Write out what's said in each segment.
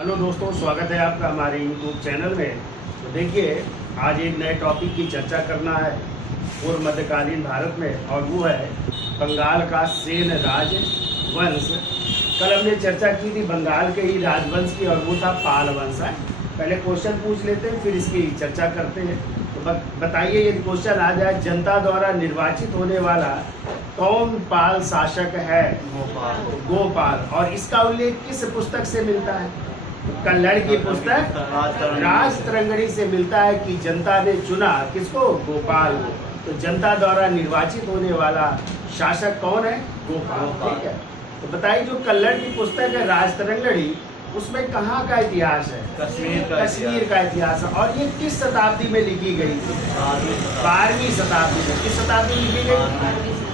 Hello दोस्तों, स्वागत है आपका हमारे यूट्यूब चैनल में। तो देखिए, आज एक नए टॉपिक की चर्चा करना है पूर्व मध्यकालीन भारत में, और वो है बंगाल का सेन राजवंश। कल हमने चर्चा की थी बंगाल के ही राजवंश की, और वो था पाल वंश। है पहले क्वेश्चन पूछ लेते हैं, फिर इसकी चर्चा करते हैं। तो बताइए, यदि क्वेश्चन आ जाए, जनता द्वारा निर्वाचित होने वाला कौन पाल शासक है? गोपाल। और इसका उल्लेख किस पुस्तक से मिलता है? कल्लड़ की पुस्तक राज तरंगड़ी से मिलता है कि जनता ने चुना किसको? गोपाल को। तो जनता द्वारा निर्वाचित होने वाला शासक कौन है? गोपाल। ठीक है। तो बताइए, जो कल्लड़ की पुस्तक है राज तरंगड़ी, उसमें कहाँ का इतिहास है? कश्मीर का इतिहास है। और ये किस शताब्दी में लिखी गई थी? 12वीं शताब्दी में। किस शताब्दी में लिखी गई?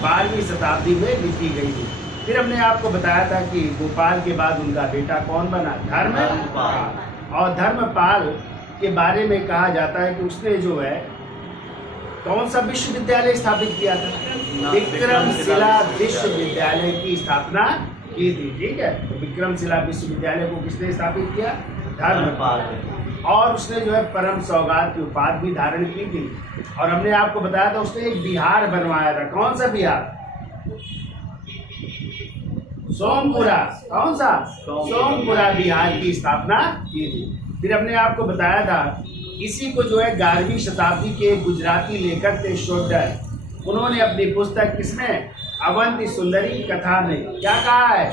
12वीं शताब्दी में लिखी गई थी। फिर हमने आपको बताया था कि गोपाल के बाद उनका बेटा कौन बना? धर्मपाल। और धर्मपाल के बारे में कहा जाता है कि उसने जो है कौन सा विश्वविद्यालय स्थापित किया था? विक्रमशिला विश्वविद्यालय की स्थापना की थी। ठीक है। तो विक्रमशिला विश्वविद्यालय को किसने स्थापित किया? धर्मपाल। और उसने जो है परम सौगात की उपाधि भी धारण की थी। और हमने आपको बताया था उसने एक बिहार बनवाया था। कौन सा बिहार? सोमपुरा। कौन सा? सोमपुरा बिहार की स्थापना की थी। फिर हमने आपको बताया था इसी को जो है 11वीं शताब्दी के गुजराती लेखक थे शोडर, उन्होंने अपनी पुस्तक किसमें? अवंती सुंदरी कथा में क्या कहा है?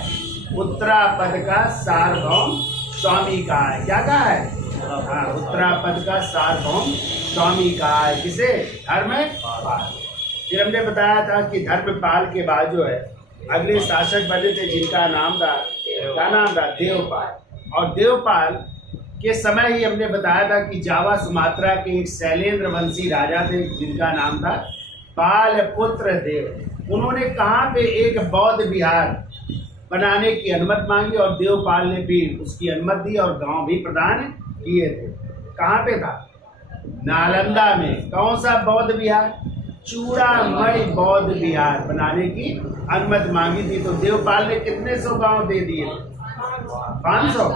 उत्तरापद का सार्वभौम स्वामी कहा है। क्या कहा है? हाँ, उत्तरापद का सार्वभौम स्वामी कहा है। किसे? धर्मपाल। फिर हमने बताया था कि धर्मपाल के बाद जो है अगले शासक बने थे जिनका नाम था, क्या नाम था? देवपाल। और देवपाल के समय ही हमने बताया था कि जावा सुमात्रा के एक शैलेंद्र वंशी राजा थे जिनका नाम था पालपुत्र देव। उन्होंने कहाँ पे एक बौद्ध विहार बनाने की अनुमति मांगी, और देवपाल ने भी उसकी अनुमति दी और गांव भी प्रदान किए थे। कहाँ पे था? नालंदा में। कौन सा बौद्ध विहार? चूड़ामणि बौद्ध विहार बनाने की अनुमति मांगी थी। तो देवपाल ने कितने सौ गांव दे दिए? 500।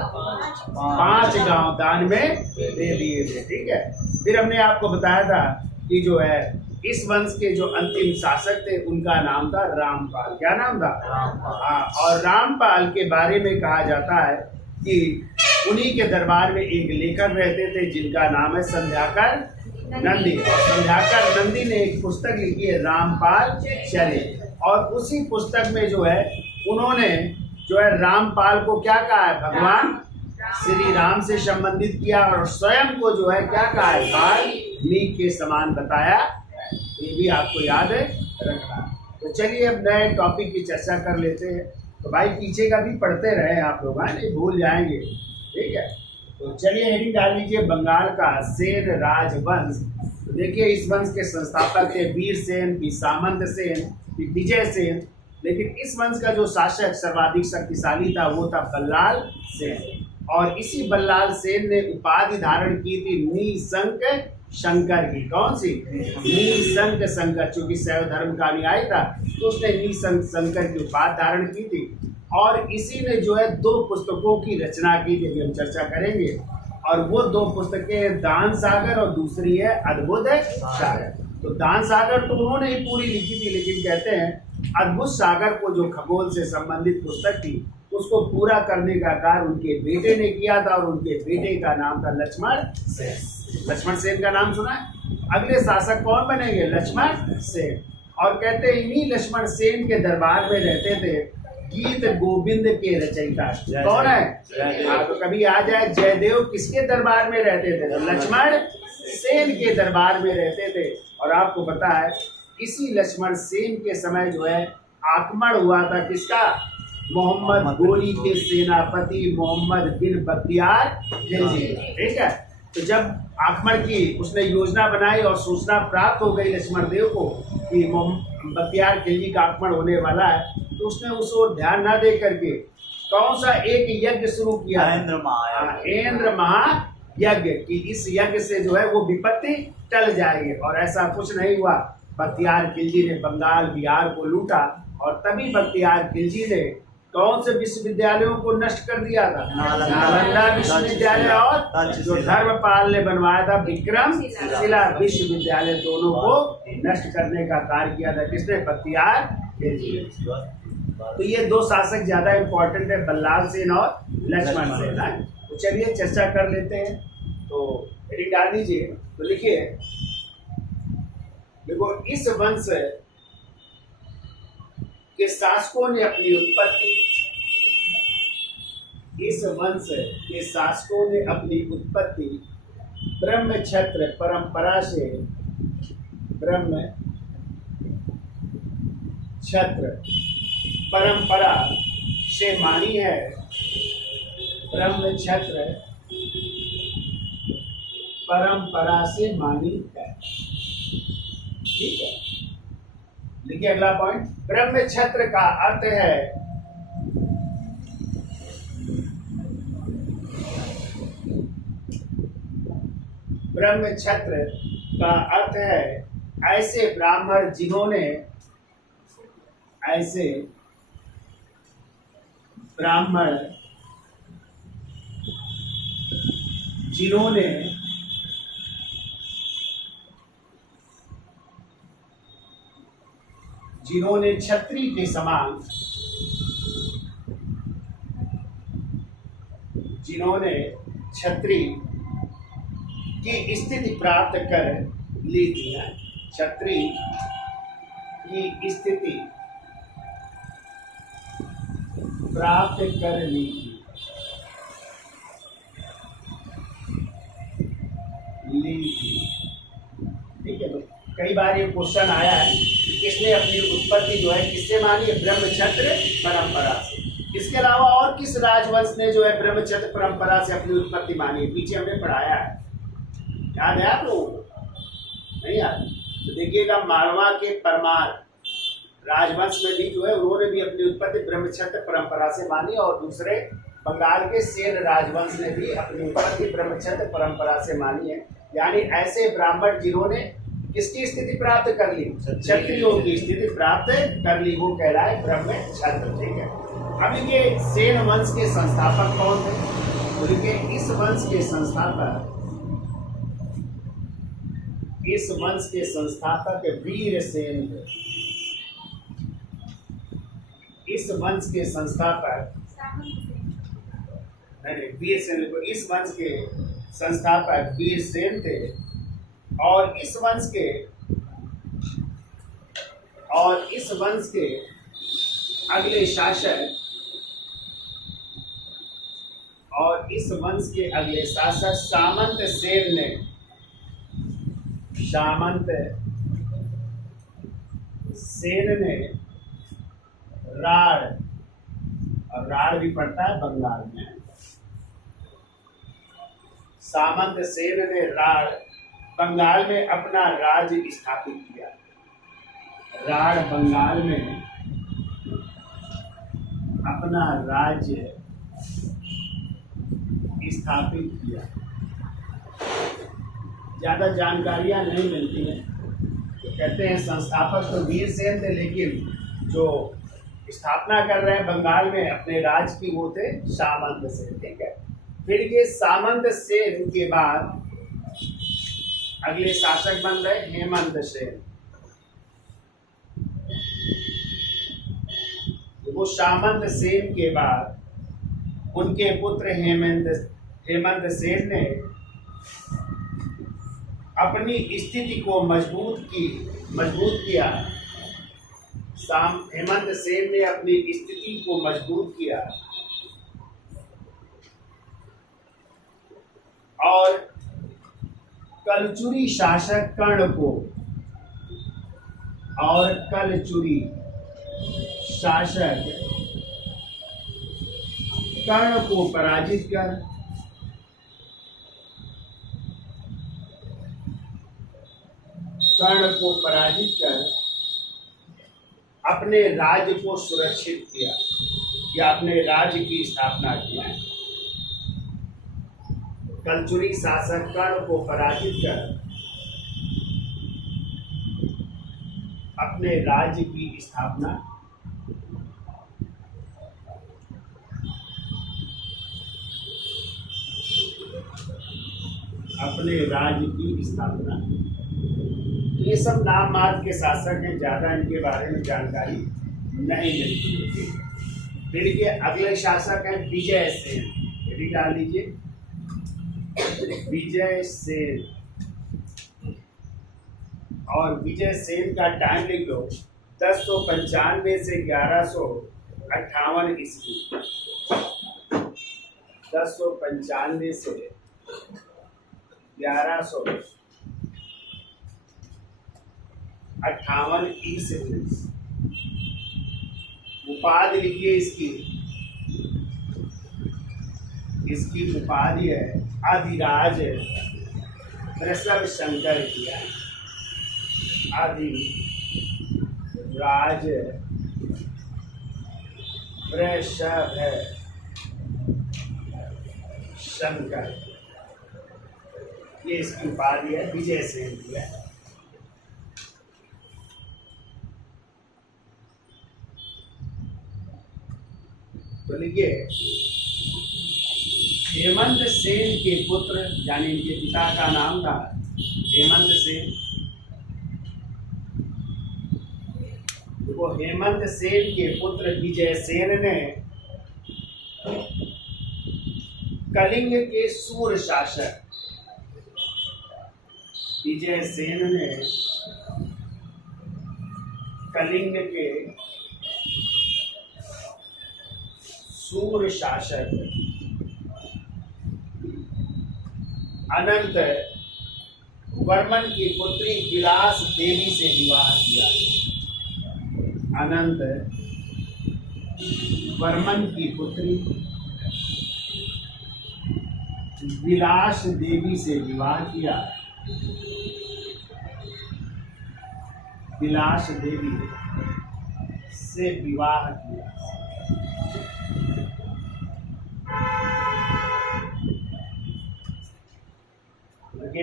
5 गांव दान में दे दिए थे। ठीक है। फिर हमने आपको बताया था कि जो है इस वंश के जो अंतिम शासक थे उनका नाम था रामपाल। क्या नाम था? हाँ। और रामपाल के बारे में कहा जाता है कि उन्हीं के दरबार में एक लेखक रहते थे जिनका नाम है संध्याकर नंदी। और संध्याकर नंदी ने एक पुस्तक लिखी है रामपाल चरित, और उसी पुस्तक में जो है उन्होंने जो है रामपाल को क्या कहा है? भगवान श्री राम से संबंधित किया, और स्वयं को जो है क्या कहा है? वाल्मीकि के समान बताया। ये भी आपको याद है रखना। तो चलिए अब नए टॉपिक की चर्चा कर लेते हैं। तो भाई पीछे का भी पढ़ते रहे आप लोग, नहीं भूल जाएंगे। ठीक है। तो चलिए हेडिंग डाल लीजिए, बंगाल का सेन राजवंश। तो देखिए, इस वंश के संस्थापक थे वीर सेन, भी सामंत सेन, भी विजय सेन। लेकिन इस वंश का जो शासक सर्वाधिक शक्तिशाली था वो था बल्लाल सेन। और इसी बल्लाल सेन ने उपाधि धारण की थी निशंक शंकर की। कौन सी? निशंक शंकर। चूंकि शैव धर्म का अनुयायी था तो उसने निशंक शंकर की उपाधि धारण की थी। और इसी ने जो है 2 पुस्तकों की रचना की थी, हम चर्चा करेंगे। और वो 2 पुस्तकें दान सागर और दूसरी है अद्भुत सागर। तो दान सागर तो उन्होंने ही पूरी लिखी थी, लेकिन कहते हैं अद्भुत सागर को जो खगोल से संबंधित पुस्तक थी उसको पूरा करने का कार्य उनके बेटे ने किया था, और उनके बेटे का नाम था लक्ष्मण सेन। लक्ष्मण सेन का नाम सुना है? अगले शासक कौन बनेंगे? लक्ष्मण सेन। और कहते हैं इन्हीं लक्ष्मण सेन के दरबार में रहते थे गीत गोविंद के रचयिता। कौन है? तो कभी आ जाए जयदेव किसके दरबार में रहते थे? तो लक्ष्मण सेन के दरबार में रहते थे। और आपको पता है इसी लक्ष्मण सेन के समय जो है आक्रमण हुआ था किसका? मोहम्मद गोरी के सेनापति मोहम्मद बिन बख्तियार खिलजी। ठीक है। तो जब आक्रमण की उसने योजना बनाई और सूचना प्राप्त हो गई लक्ष्मण देव को कि बख्तियार खिलजी का आक्रमण होने वाला है, तो उसने उस ओर ध्यान न दे करके कौन सा एक यज्ञ शुरू किया? इंद्र महायज्ञ। कि इस यज्ञ से जो है वो विपत्ति टल जाएगी। और ऐसा कुछ नहीं हुआ। बख्तियार खिलजी ने बंगाल बिहार को लूटा, और तभी बख्तियार खिलजी ने कौन से विश्वविद्यालयों को नष्ट कर दिया था? नालंदा विश्वविद्यालय और जो धर्मपाल ने बनवाया था विक्रमशिला विश्वविद्यालय, दोनों को नष्ट करने का कार्य किया था। किसने? बख्तियार खिलजी। तो ये दो शासक ज्यादा इंपॉर्टेंट है, बल्लाल सेन और लक्ष्मण सेन है। तो चलिए चर्चा कर लेते हैं। तो हेडिंग डाल दीजिए। तो लिखिए, देखो, इस वंश के शासकों ने अपनी उत्पत्ति, इस वंश के शासकों ने अपनी उत्पत्ति ब्रह्म क्षत्र परंपरा से, ब्रह्म क्षत्र परंपरा से मानी है। ब्रह्म क्षत्र परंपरा से मानी है। ठीक है, देखिए अगला पॉइंट। ब्रह्म क्षत्र का अर्थ है ब्रह्म क्षत्र का अर्थ है ऐसे ब्राह्मण जिन्होंने, ऐसे ब्राह्मण जिन्होंने जिन्होंने क्षत्रिय के समान, जिन्होंने क्षत्रिय की स्थिति प्राप्त कर ली थी। क्षत्रिय की स्थिति प्राप्त कर ली थी, ठीक है। तो कई बार ये क्वेश्चन आया है कि किसने अपनी उत्पत्ति जो है किससे मानी है? ब्रह्म क्षत्र परंपरा से। इसके अलावा और किस राजवंश ने जो है ब्रह्म क्षत्र परंपरा से अपनी उत्पत्ति मानी है? पीछे हमने पढ़ाया है, याद है आप लोगों को? नहीं याद? तो देखिएगा, मारवा के परमार राजवंश में भी जो है उन्होंने भी अपनी उत्पत्ति ब्रह्म क्षत्र परंपरा से मानी, और दूसरे बंगाल के सेन राजवंश ने भी अपनी उत्पत्ति ब्रह्म क्षत्र परंपरा से मानी है। यानी ऐसे ब्राह्मण जिन्होंने किसकी स्थिति प्राप्त कर ली? क्षत्रियों की स्थिति प्राप्त कर ली, वो कहलाए ब्रह्म क्षत्र। ठीक है। अब ये सेन वंश के संस्थापक कौन थे? उनके इस वंश के संस्थापक, इस वंश के संस्थापक वीरसेन थे। इस वंश के संस्थापक वीरसेन, इस वंश के संस्थापक वीरसेन थे। और इस वंश के अगले शासक, और इस वंश के अगले शासक सामंत सेन ने, सामंत सेन ने राढ़, और राढ़ भी पड़ता है बंगाल में, सामंत सेन ने राढ़ बंगाल में अपना राज्य स्थापित किया। राढ़ बंगाल में अपना राज्य स्थापित किया। ज्यादा जानकारियां नहीं मिलती हैं, तो कहते हैं संस्थापक तो वीरसेन थे, लेकिन जो स्थापना कर रहे हैं बंगाल में अपने राज्य की, वो थे सामंत सेन। ठीक है। फिर ये सामंत सेन के बाद अगले शासक बन रहे हेमंत सेन। वो सामंत सेन के बाद उनके पुत्र हेमंत सेन ने अपनी स्थिति को मजबूत किया। हेमंत सेन ने अपनी स्थिति को मजबूत किया और कलचुरी शासक कर्ण को, और कलचुरी शासक कर्ण को पराजित कर अपने राज्य को सुरक्षित किया, या अपने राज्य की स्थापना किया। कलचुरी शासक कर्ण को पराजित कर अपने राज्य की स्थापना अपने राज्य की स्थापना। ये सब नाम मात्र के शासक हैं, ज्यादा इनके बारे में जानकारी नहीं मिलती होती। फिर ये अगले शासक हैं विजय सेन, ये भी डाल लीजिए, विजय सेन। और विजय सेन का टाइम लिख लो 1095 से 1158 ईस्वी। 1095 से 1158 ईस्वी। उपाधि लिखिए इसकी, इसकी उपाधि है अधिराज वृषभ शंकर किया। अधिराज वृषभ शंकर, ये इसकी उपाधि है, विजय सेन किया। तो लिखिए हेमंत सेन के पुत्र, यानी इनके पिता का नाम था हेमंत सेन। वो हेमंत सेन के पुत्र विजय सेन ने कलिंग के सूर शासक, विजय सेन ने कलिंग के सूर शासक अनंत वर्मन की पुत्री विलास देवी से विवाह किया। अनंत वर्मन की पुत्री विलास देवी से विवाह किया। विलास देवी से विवाह किया।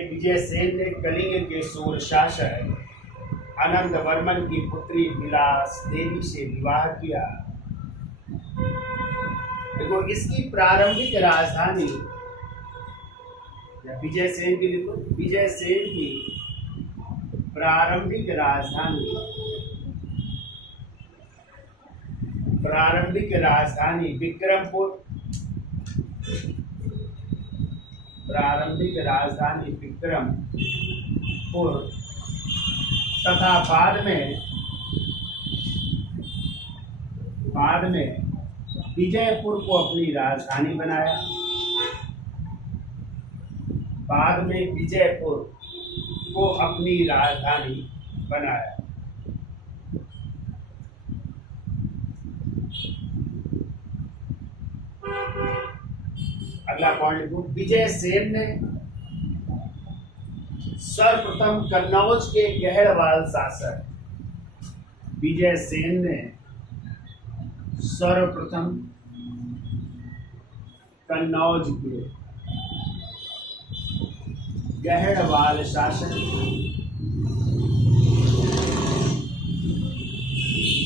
विजय सेन ने कलिंग के सूर शासक अनंत वर्मन की पुत्री विलास देवी से विवाह किया। देखो इसकी प्रारंभिक राजधानी, विजय सेन की लिखो, विजय सेन की प्रारंभिक राजधानी विक्रमपुर, प्रारंभिक राजधानी विक्रमपुर तथा बाद में विजयपुर को अपनी राजधानी बनाया। बाद में विजयपुर को अपनी राजधानी बनाया। अगला पॉइंट लिखो, विजय सेन ने सर्वप्रथम कन्नौज के गहड़वाल शासक, विजय सेन ने सर्वप्रथम कन्नौज के गहड़वाल शासक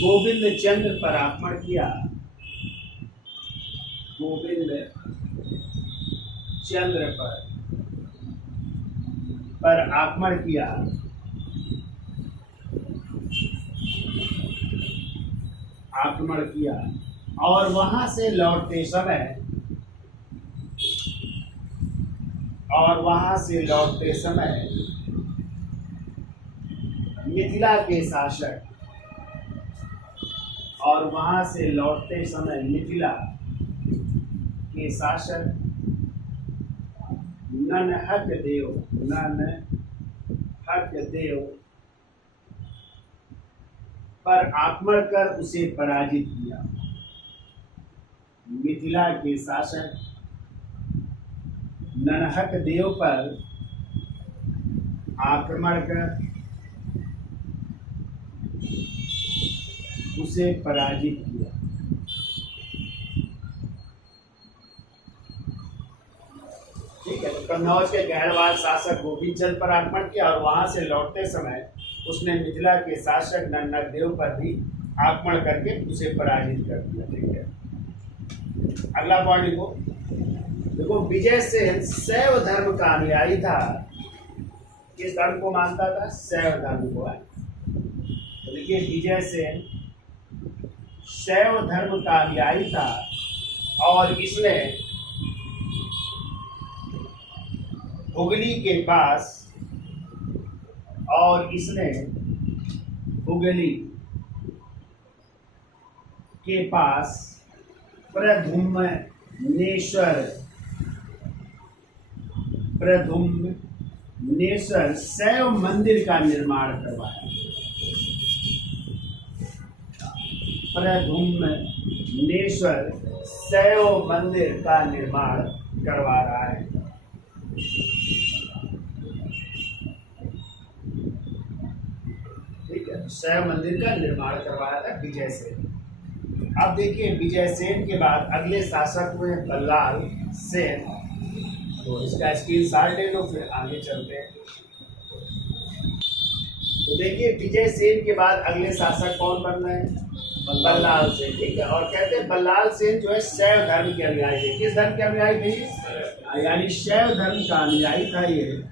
गोविंद चंद्र पर आक्रमण किया। गोविंद चंद्र पर आक्रमण किया। और वहां से लौटते समय मिथिला के शासक ननहक देव पर आक्रमण कर उसे पराजित किया। मिथिला के शासक ननहक देव पर आक्रमण कर उसे पराजित किया। ठीक है, तो कन्नौज के गहड़वाल शासक गोविंद चंद्र पर आक्रमण किया और वहां से लौटते समय उसने मिथिला के शासक नन्नक देव पर भी आक्रमण करके उसे पराजित कर दिया। ठीक है, अगला पॉइंट लिखो, देखो विजय सेन शैव धर्म का अनुयायी था। किस धर्म को मानता था? शैव धर्म को है। तो देखिए विजय सेन शैव धर्म का अनुयायी था और इसने हुगली के पास प्रद्युम्नेश्वर शैव मंदिर का निर्माण करवाया। प्रद्युम्नेश्वर शैव मंदिर का निर्माण करवा रहा है। ठीक है, शैव मंदिर का निर्माण करवाया था विजय सेन। अब देखिए विजय सेन के बाद अगले शासक हुए बल्लाल सेन। तो इसका स्क्रीनशॉट ले लो, फिर आगे चलते हैं। तो देखिए विजय सेन के बाद अगले शासक कौन बन रहे हैं? बल्लाल सेन। ठीक है, और कहते हैं बल्लाल सेन जो है शैव धर्म के अनुयायी थे। किस धर्म के अनुयायी थे? यानी शैव धर्म का अनुयायी था ये,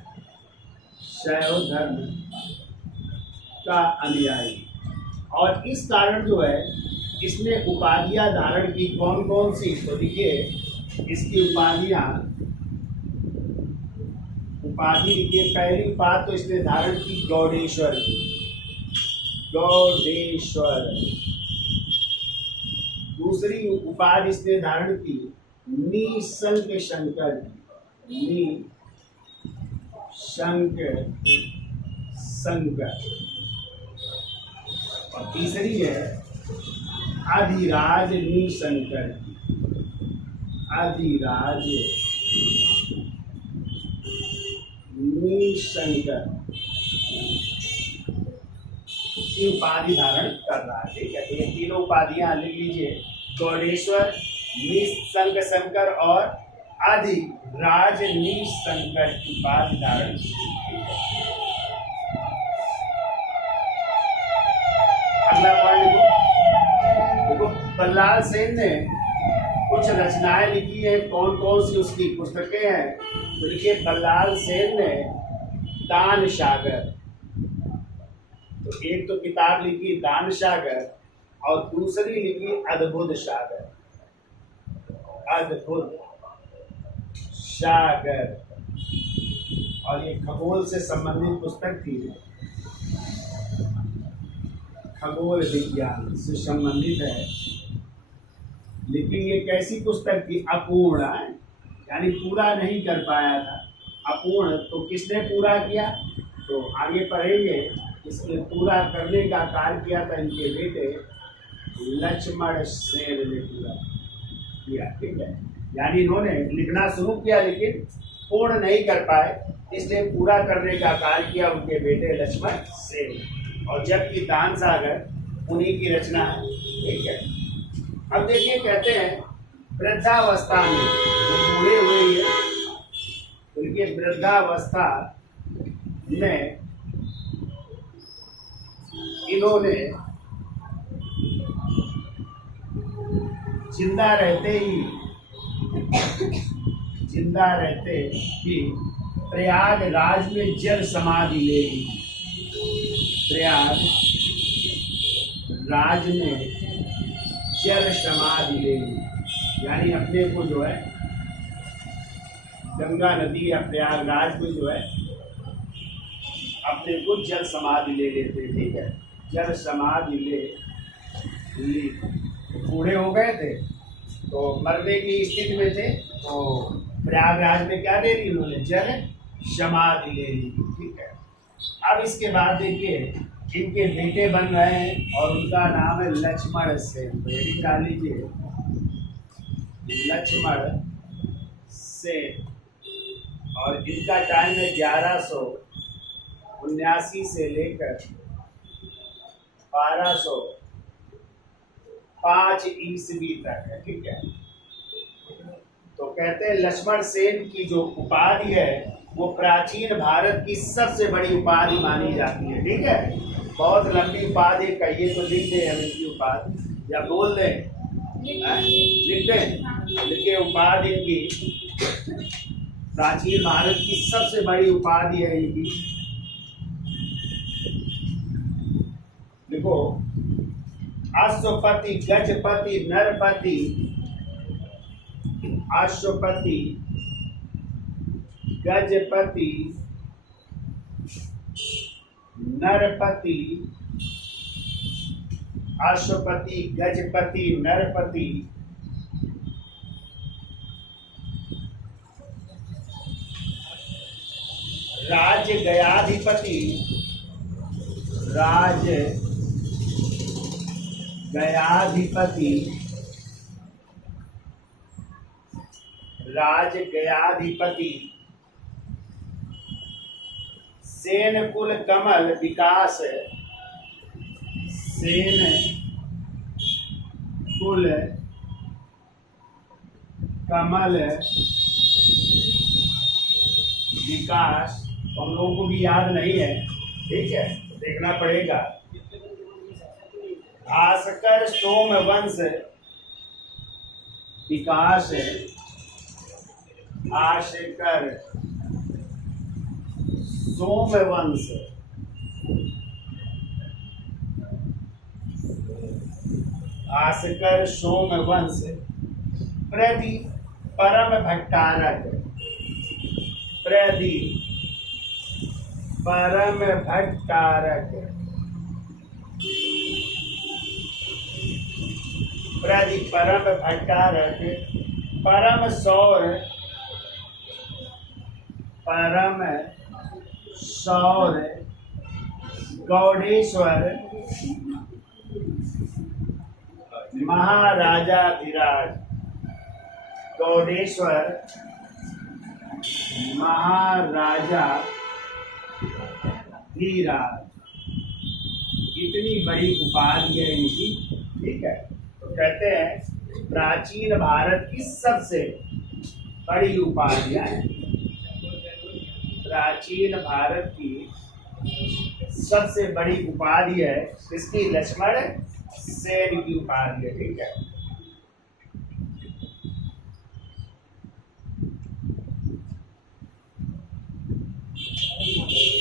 शैव धर्म का अनुयायी। और इस कारण जो है इसने उपाधियां धारण की। कौन कौन सी? तो देखिए इसकी उपाधि देखिए। पहली उपाधि तो इसने धारण की गौडेश्वर। दूसरी उपाधि इसने धारण की निशंक शंकर। और तीसरी है अधिराज निशंकर। की उपाधि धारण कर रहा है। ठीक है, तो ये तीनों उपाधियां लिख लीजिए। गौडेश्वर, निशंक शंकर और अधिराज निशंकर की उपाधि धारण। अगला पॉइंट देखो, बल्लाल सेन ने कुछ रचनाएं लिखी है। कौन कौन सी उसकी पुस्तकें हैं? तो देखिए बल्लाल सेन ने दान सागर, तो एक तो किताब लिखी दान सागर और दूसरी लिखी अद्भुत सागर। और ये खगोल से संबंधित पुस्तक थी, खगोल विज्ञान से संबंधित है। लेकिन ये कैसी पुस्तक थी? अपूर्ण, यानी पूरा नहीं कर पाया था। अपूर्ण, तो किसने पूरा किया? तो आगे पढ़ेंगे। इसने पूरा करने का कार्य किया था इनके बेटे लक्ष्मण सेन ने पूरा किया। ठीक है, यानी इन्होंने लिखना शुरू किया लेकिन पूर्ण नहीं कर पाए, इसलिए पूरा करने का कार्य किया उनके बेटे लक्ष्मण सेन। और जबकि दान सागर उन्हीं की रचना है। ठीक है, अब देखिए कहते हैं वृद्धावस्था में बूढ़े हुए ये, उनके वृद्धावस्था में इन्होंने जिंदा रहते ही प्रयागराज में जल समाधि ले ली। प्रयागराज में जल समाधि ले ली, यानी अपने को जो है गंगा नदी या प्रयागराज में जो है अपने को जल समाधि ले लेते। ठीक है, जल समाधि ले ली। बूढ़े हो गए थे तो मरने की स्थिति में थे, तो प्रयागराज में क्या ले ली उन्होंने? जल समाधि ले ली। ठीक है, अब इसके बाद देखिए इनके बेटे बन रहे हैं और उनका नाम है लक्ष्मण सेन। तो ये भी डाल लीजिए लक्ष्मण सेन। और इनका टाइम है 1179 से लेकर 1205 ईस्वी तक है। ठीक है, तो कहते हैं लक्ष्मण सेन की जो उपाधि है वो प्राचीन भारत की सबसे बड़ी उपाधि मानी जाती है। ठीक है, बहुत लंबी उपाधि, कहिए तो लिख दें हम इनकी उपाधि या बोल दें, लिख दें। लिखिए उपाधि इनकी प्राचीन भारत की सबसे बड़ी उपाधि है इनकी। देखो, अश्वपति, गजपति, नरपति, अश्वपति, गजपति, नरपति, अश्वपति, गजपति, नरपति, राज गयाधिपति, राज गयाधिपति, राज गयाधिपति, सेन कुल कमल विकास, सेन कुल कमल विकास। हम लोगों को भी याद नहीं है, ठीक है, देखना पड़ेगा। आस्कर सोमवंश विकास, आस्कर सोमवंश, आस्कर सोमवंश, प्रदि परम भट्टारक, प्रदि परम भट्टारक, प्रदि परम भट्टारक, परम सौर, परम सौर, गौडेश्वर, महाराजाधिराज, गौडेश्वर महाराजा धीराज। इतनी बड़ी उपाधि है इनकी, ठीक है। तो कहते हैं प्राचीन भारत की सबसे बड़ी उपाधियां हैं। प्राचीन भारत की सबसे बड़ी उपाधि है किसकी? लक्ष्मण सेन की उपाधि है, ठीक है।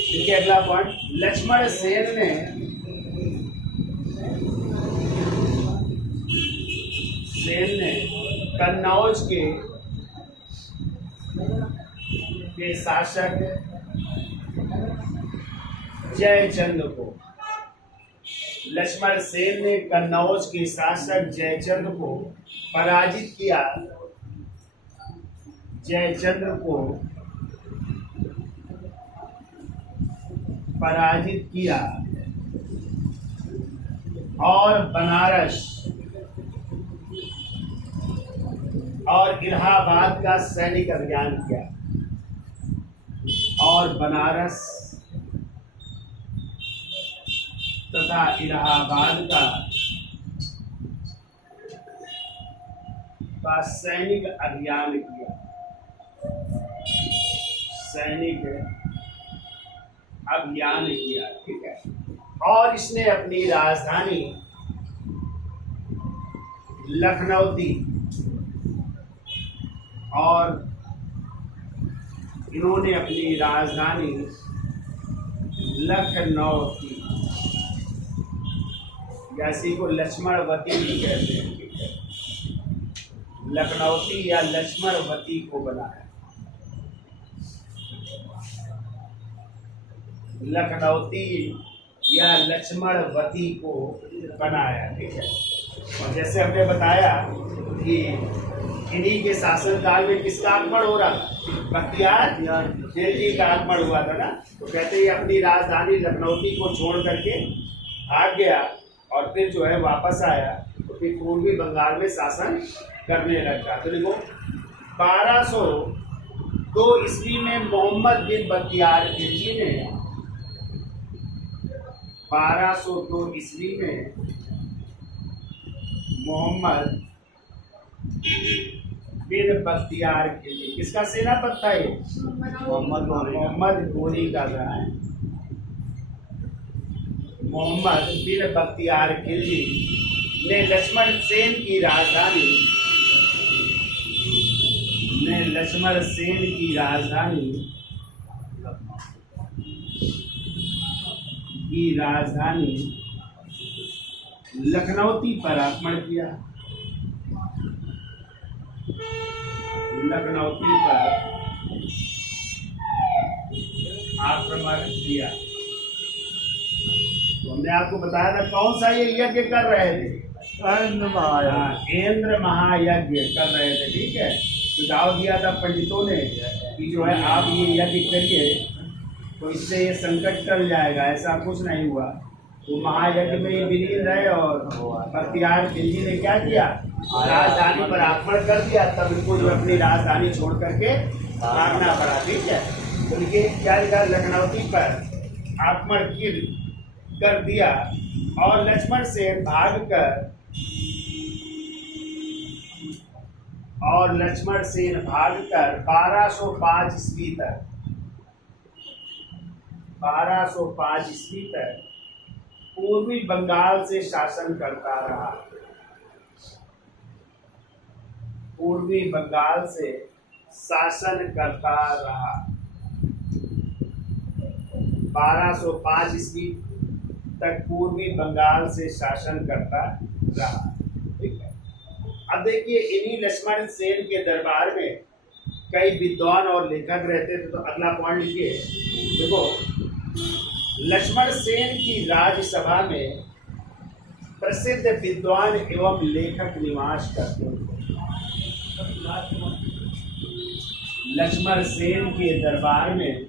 देखिए अगला पॉइंट, लक्ष्मण सेन ने कन्नौज के शासक जयचंद को, लक्ष्मण सेन ने कन्नौज के शासक जयचंद को पराजित किया। जयचंद्र को पराजित किया और बनारस और इलाहाबाद का सैनिक अभियान किया, और बनारस तथा इलाहाबाद का सैनिक अभियान किया, सैनिक अभियान किया, ठीक है। और इसने अपनी राजधानी लखनऊती, और इन्होंने अपनी राजधानी लखनऊती, जैसी को लक्ष्मणवती भी कहते हैं, ठीक है। लखनऊती या लक्ष्मणवती को बनाया, लखनऊती या लक्ष्मणवती को बनाया, ठीक है। और जैसे हमने बताया कि इन्हीं के शासनकाल में किसका आगमन हो रहा था? बख्तियार खिलजी का आगमन हुआ था ना। तो कहते हैं अपनी राजधानी लखनऊती को छोड़ करके भाग गया, और फिर जो है वापस आया, तो फिर पूर्वी बंगाल में शासन करने लगा। तो देखो 1202 ईस्वी में मोहम्मद बिन बख्तियार खिलजी ने 1202 ईस्वी में मोहम्मद बिन बख्तियार खिलजी, किसका सेनापति था ये? मोहम्मद गोरी का था। मोहम्मद बिन बख्तियार खिलजी ने लक्ष्मण सेन की राजधानी ने लक्ष्मण सेन की राजधानी लखनौती पर आक्रमण किया। लखनौती पर आक्रमण किया। तो हमने आपको बताया था कौन सा ये यज्ञ कर रहे थे? इंद्र महायज्ञ कर रहे थे। ठीक है, सुझाव दिया था पंडितों ने कि जो है आप ये यज्ञ करिए तो इससे ये संकट टल जाएगा। ऐसा कुछ नहीं हुआ। वो महायज्ञ में विलीन रहे और बख्तियार खिलजी ने क्या किया? राजधानी पर आक्रमण कर दिया। तब इनको जो अपनी राजधानी छोड़ करके भागना पड़ा। ठीक है, तो देखिए क्या लिखा? लखनौती पर आक्रमण कर दिया और लक्ष्मण सेन भागकर 1205 ईस्वी तक 1205 ईस्वी तक पूर्वी बंगाल से शासन करता रहा। पूर्वी बंगाल से शासन करता रहा। 1205 ईस्वी तक पूर्वी बंगाल से शासन करता रहा। ठीक है, अब देखिए इन्हीं लक्ष्मण सेन के दरबार में कई विद्वान और लेखक रहते थे। तो अगला पॉइंट लिखिए। देखो, लक्ष्मण सेन की राज्यसभा में प्रसिद्ध विद्वान एवं लेखक निवास करते थे। लक्ष्मण सेन के दरबार में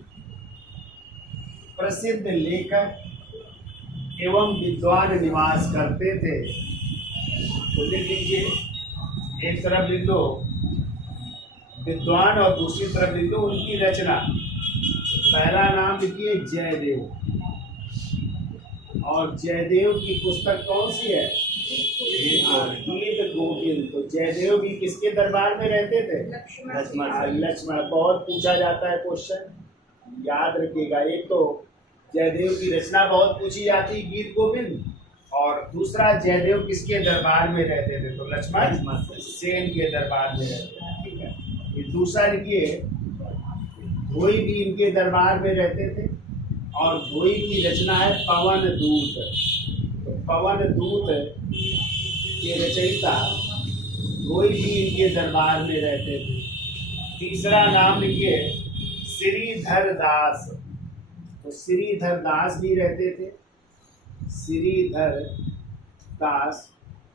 प्रसिद्ध लेखक एवं विद्वान निवास करते थे। तो लिख लीजिए, एक तरफ लिख दो विद्वान और दूसरी तरफ लिख दो उनकी रचना। पहला नाम लिखिए जयदेव, और जयदेव की पुस्तक कौन सी है? गीत गोविंद। तो जयदेव भी किसके दरबार में रहते थे? लक्ष्मण। बहुत पूछा जाता है क्वेश्चन, याद रखिएगा। एक तो जयदेव की रचना बहुत पूछी जाती, गीत गोविंद, और दूसरा जयदेव किसके दरबार में रहते थे? तो लक्ष्मण सेन के दरबार में रहते थे। ठीक है, ये दूसरा लिखिए, धोई भी इनके दरबार में रहते थे, और धोई की रचना है पवन दूत। तो पवन दूत के रचयिता धोई भी इनके दरबार में रहते थे। तीसरा नाम लिखिए श्रीधर दास। तो श्रीधर दास भी रहते थे, श्रीधर दास,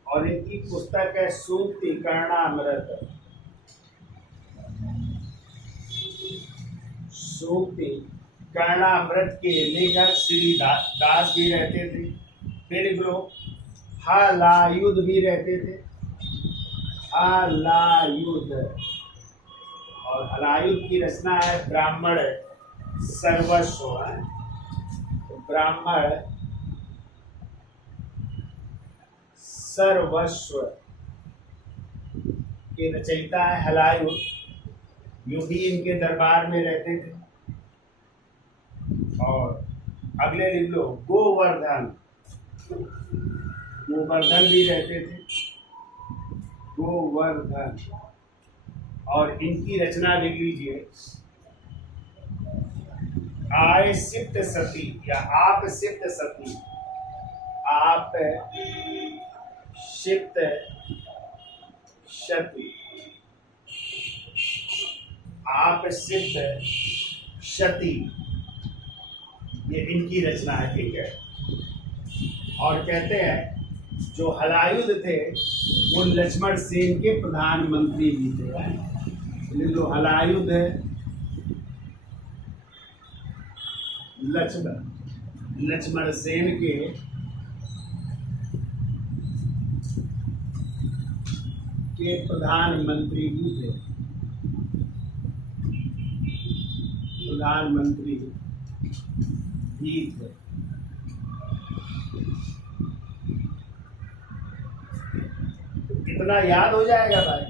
और इनकी पुस्तक है सूक्ति कर्णामृत। सूक्ति कर्णामृत के लेखक दास भी रहते थे। फिर लोग हलायुध भी रहते थे, हलायुध, और हलायुध की रचना है ब्राह्मण सर्वस्व। तो ब्राह्मण सर्वस्व के रचयिता है हलायुध, जो भी इनके दरबार में रहते थे। और अगले लिख लो गोवर्धन। गोवर्धन भी रहते थे, गोवर्धन, और इनकी रचना लिख लीजिए आय सिप्त सती या आप सिप्त सती। आप सिप्त सती, आप सिप्त सती, ये इनकी रचना है। ठीक है, और कहते हैं जो हलायुध थे वो लक्ष्मण सेन के प्रधानमंत्री भी थे। जो हलायुध है लक्ष्मण सेन के प्रधानमंत्री भी थे, प्रधानमंत्री भी थे। कितना याद हो जाएगा भाई।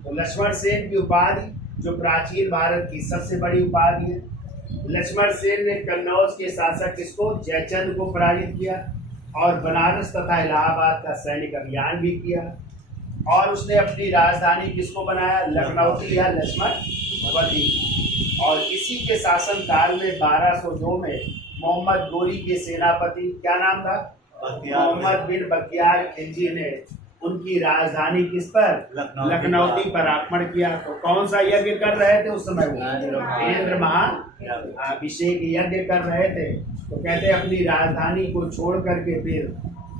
तो लक्ष्मण सेन की उपाधि जो प्राचीन भारत की सबसे बड़ी उपाधि है। लक्ष्मण सेन ने कन्नौज के शासक किसको? जयचंद को पराजित किया और बनारस तथा इलाहाबाद का सैनिक अभियान भी किया। और उसने अपनी राजधानी किसको बनाया? लखनऊ या लक्ष्मणवती। और इसी के शासनकाल में 1202 में मोहम्मद गोरी के सेनापति, क्या नाम था? मोहम्मद बिन बख्तियार खिलजी ने उनकी राजधानी किस पर? लखनऊ पर आक्रमण किया। तो कौन सा यज्ञ कर रहे थे उस समय? वो इंद्र महाअभिषेक यज्ञ कर रहे थे। तो कहते अपनी राजधानी को छोड़ करके फिर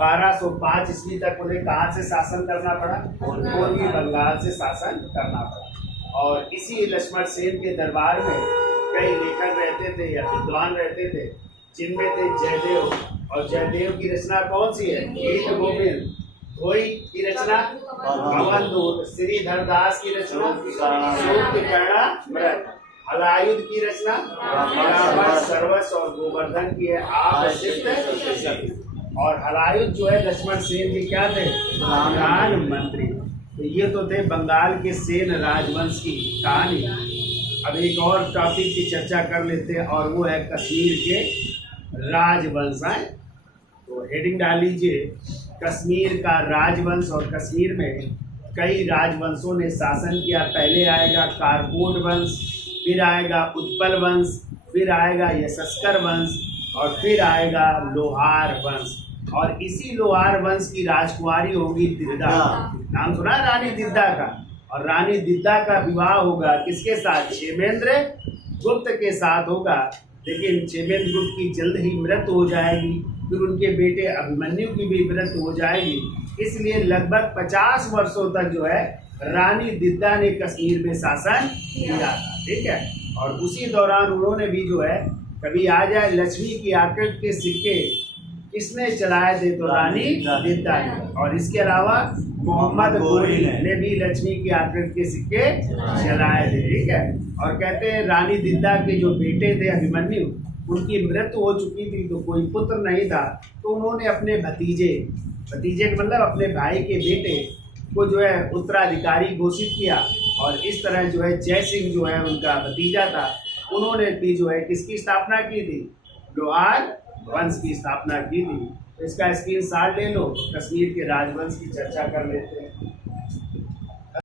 1205 ईस्वी तक उन्हें कहाँ से शासन करना पड़ा? पूर्वी बंगाल से शासन करना पड़ा। और इसी लक्ष्मण सेन के दरबार में कई लेखक रहते थे या विद्वान रहते थे, जिनमें थे जयदेव। और जयदेव की रचना कौन सी है? गीत गोविंद। धोई की रचना भवन दूत। श्रीधर दास की रचना सूक्तकर्णामृत। हलायुध की रचना सर्वस्व और गोवर्धन की है आप सिद्ध। और हलायुध जो है लक्ष्मण सेन जी क्या थे? प्रधानमंत्री। तो ये तो थे बंगाल के सेन राजवंश की कहानी। अब एक और टॉपिक की चर्चा कर लेते हैं और वो है कश्मीर के राजवंश। तो हेडिंग डाल लीजिए, कश्मीर का राजवंश। और कश्मीर में कई राजवंशों ने शासन किया। पहले आएगा कारकोट वंश, फिर आएगा उत्पल वंश, फिर आएगा यशस्कर वंश और फिर आएगा लोहार वंश। और इसी लोहार वंश की राजकुमारी होगी दिद्दा। नाम सुना रानी दिद्दा का? और रानी दिद्दा का विवाह होगा किसके साथ? क्षेमेंद्र गुप्त के साथ होगा। लेकिन क्षेमेंद्र गुप्त की जल्द ही मृत्यु हो जाएगी, फिर उनके बेटे अभिमन्यु की भी मृत्यु हो जाएगी। इसलिए लगभग 50 वर्षों तक जो है रानी दिद्दा ने कश्मीर में शासन किया था। ठीक है। और उसी दौरान उन्होंने भी जो है, कभी आ जाए लक्ष्मी की आकृति के सिक्के किसने चलाए थे? तो रानी दिद्दा ने। और इसके अलावा मोहम्मद गोरी ने भी लक्ष्मी की आकृति के सिक्के चलाए थे। ठीक है। और कहते हैं रानी दिद्दा के जो बेटे थे अभिमन्यु, उनकी मृत्यु हो चुकी थी, तो कोई पुत्र नहीं था। तो उन्होंने अपने भतीजे के मतलब अपने भाई के बेटे को जो है उत्तराधिकारी घोषित किया। और इस तरह जो है जय सिंह जो है उनका भतीजा था, उन्होंने भी जो है किसकी स्थापना की थी? लोहार वंश की स्थापना की थी। तो इसका स्क्रीनशॉट ले लो, कश्मीर के राजवंश की चर्चा कर लेते हैं।